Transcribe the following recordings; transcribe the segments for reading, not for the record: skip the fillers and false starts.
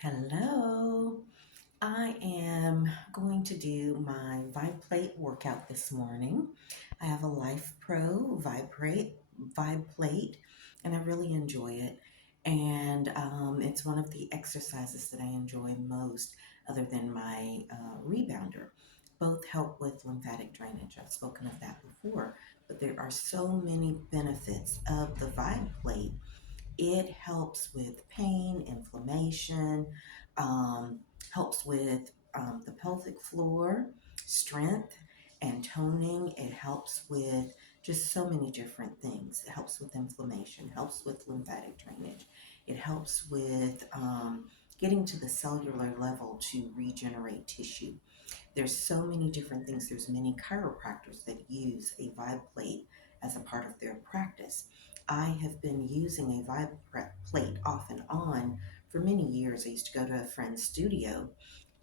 Hello. I am going to do my Vibe workout this morning. I have a Life Pro Vibe Plate, and I really enjoy it. And it's one of the exercises that I enjoy most, other than my rebounder. Both help with lymphatic drainage. I've spoken of that before, but there are so many benefits of the Vibe Plate. It helps with pain, inflammation, helps with the pelvic floor, strength, and toning. It helps with just so many different things. It helps with inflammation, helps with lymphatic drainage. It helps with getting to the cellular level to regenerate tissue. There's so many different things. There's many chiropractors that use a vibe plate as a part of their practice. I have been using a plate off and on for many years. I used to go to a friend's studio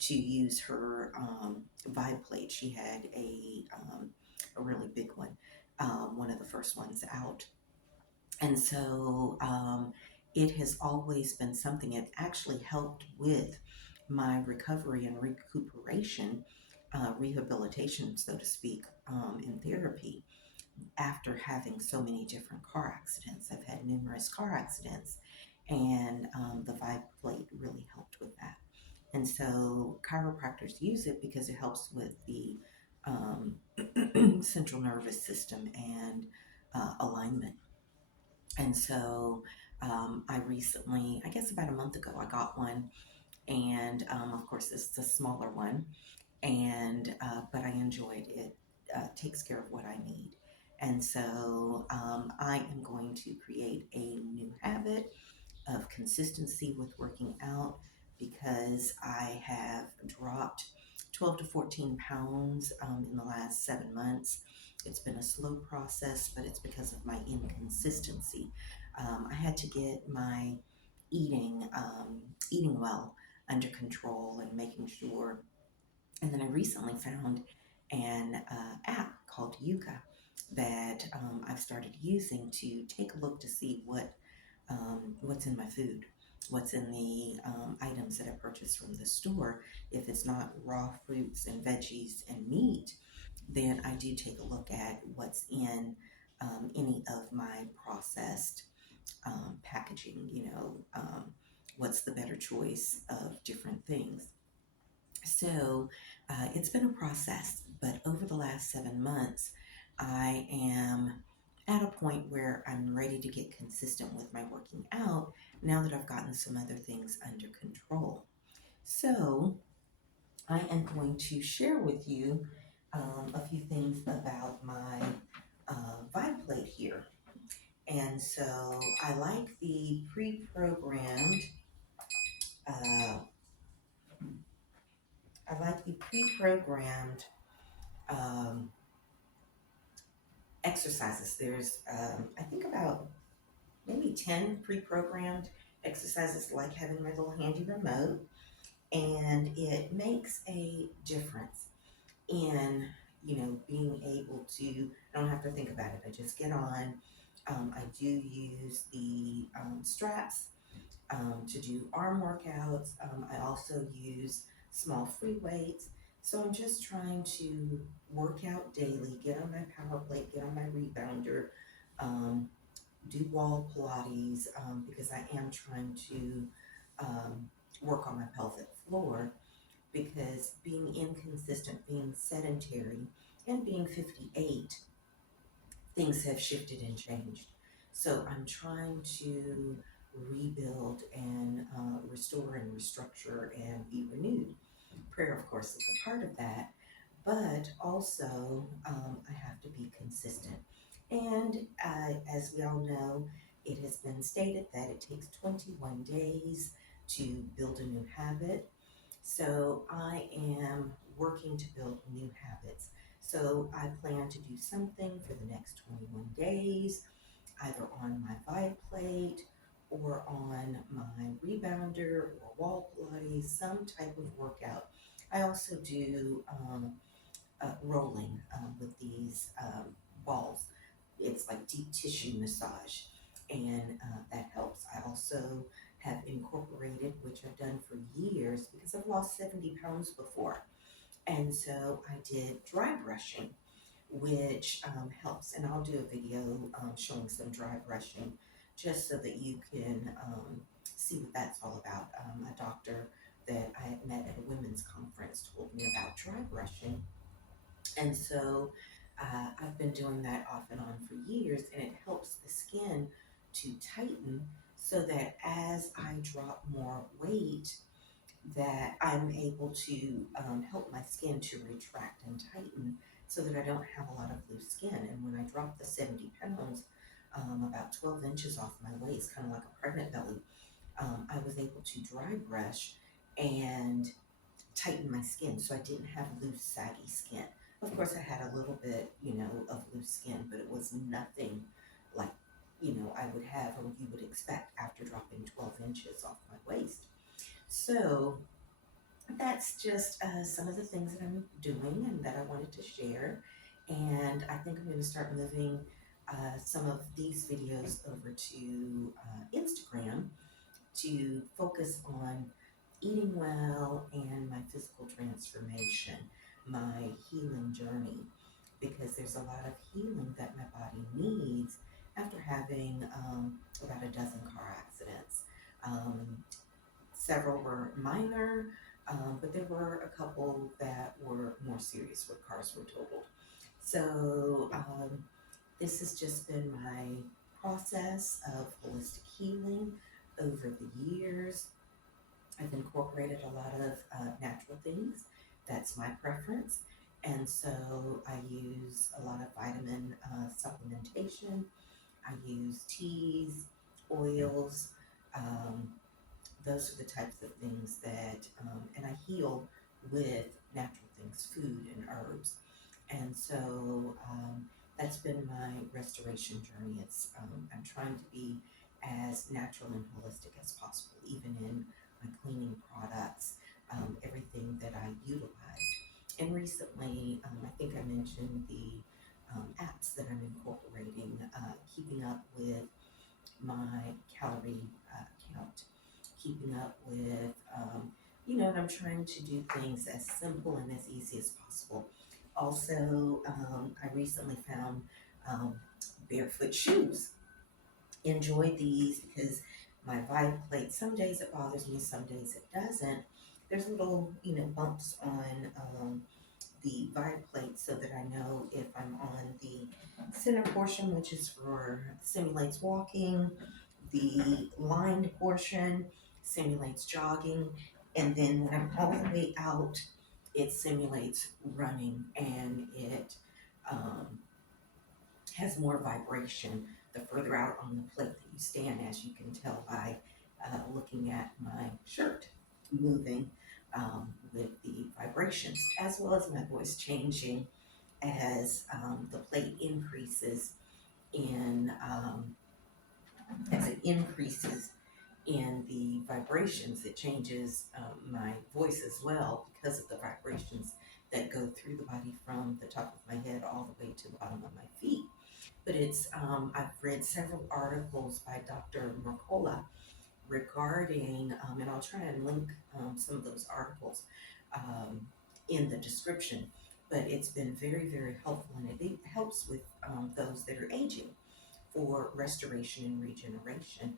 to use her vibe plate. She had a really big one of the first ones out. And so it has always been something. It actually helped with my recovery and recuperation, rehabilitation, so to speak, in therapy after having so many different car accidents. I've had numerous car accidents, and the Vibe plate really helped with that. And so chiropractors use it because it helps with the um, central nervous system and alignment. And so I recently, I guess about a month ago, I got one, and of course, this is a smaller one, and but I enjoyed it. Takes care of what I need, and so I am going to create a new habit of consistency with working out because I have dropped 12 to 14 pounds in the last 7 months. It's been a slow process, but it's because of my inconsistency. I had to get my eating well under control and making sure. And then I recently found an app called Yuka that I've started using to take a look to see what's in my food, what's in the items that I purchase from the store. If it's not raw fruits and veggies and meat, then I do take a look at what's in any of my processed packaging, what's the better choice of different things. So it's been a process, but over the last 7 months, I am at a point where I'm ready to get consistent with my working out now that I've gotten some other things under control. So I am going to share with you a few things about my Vibe plate here. And so I like the pre-programmed uh, um, exercises. There's, I think, about maybe 10 pre programmed exercises, like having my little handy remote, and it makes a difference in, being able to, I don't have to think about it. I just get on. I do use the straps to do arm workouts. I also use small free weights. So I'm just trying to work out daily, get on my power plate, get on my rebounder, um, do wall Pilates because I am trying to work on my pelvic floor because being inconsistent, being sedentary, and being 58, things have shifted and changed. So I'm trying to rebuild and restore and restructure and be renewed. Prayer, of course, is a part of that, but also I have to be consistent. And as we all know, it has been stated that it takes 21 days to build a new habit. So I am working to build new habits. So I plan to do something for the next 21 days, either on my Vibe plate or on my rebounder or wall Pilates, some type of workout. I also do rolling with these balls. It's like deep tissue massage, and that helps. I also have incorporated, which I've done for years because I've lost 70 pounds before. And so I did dry brushing, which helps. And I'll do a video showing some dry brushing just so that you can see what that's all about. A doctor that I had met at a women's conference told me about dry brushing. And so I've been doing that off and on for years, and it helps the skin to tighten so that as I drop more weight, that I'm able to help my skin to retract and tighten so that I don't have a lot of loose skin. And when I dropped the 70 pounds, about 12 inches off my waist, kind of like a pregnant belly, I was able to dry brush and tighten my skin so I didn't have loose, saggy skin. Of course, I had a little bit, of loose skin, but it was nothing like, I would have or you would expect after dropping 12 inches off my waist. So that's just some of the things that I'm doing and that I wanted to share. And I think I'm going to start moving some of these videos over to Instagram to focus on eating well and my physical transformation, my healing journey, because there's a lot of healing that my body needs after having about a dozen car accidents. Um, Several were minor, but there were a couple that were more serious where cars were totaled. So this has just been my process of holistic healing over the years. I've incorporated a lot of natural things. That's my preference. And so I use a lot of vitamin supplementation. I use teas, oils. Um, those are the types of things that, and I heal with natural things, food and herbs. And so that's been my restoration journey. I'm trying to be as natural and holistic as possible, even in my cleaning products, everything that I utilize. And recently, I think I mentioned the apps that I'm incorporating, keeping up with my calorie count, keeping up with, and I'm trying to do things as simple and as easy as possible. Also, I recently found um, barefoot shoes. Enjoy these because my Vibe plate, some days it bothers me, some days it doesn't. There's little, bumps on the Vibe plate so that I know if I'm on the center portion, which is for simulates walking, the lined portion simulates jogging, and then when I'm all the way out, it simulates running and it um, has more vibration the further out on the plate that you stand, as you can tell by looking at my shirt moving with the vibrations, as well as my voice changing as the plate increases in as it increases in the vibrations, it changes my voice as well because of the vibrations that go through the body from the top of my head all the way to the bottom of my feet. But I've read several articles by Dr. Mercola regarding, and I'll try and link some of those articles um, in the description. But it's been very, very helpful, and it helps with those that are aging for restoration and regeneration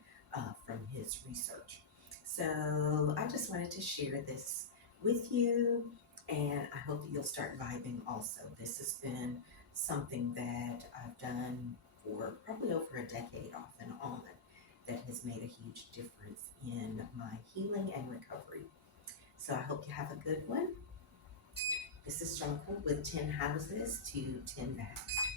from his research. So I just wanted to share this with you, and I hope that you'll start vibing also. This has been something that I've done for probably over a decade off and on that has made a huge difference in my healing and recovery. So I hope you have a good one. This is Jonquil with 10 houses to 10 bags.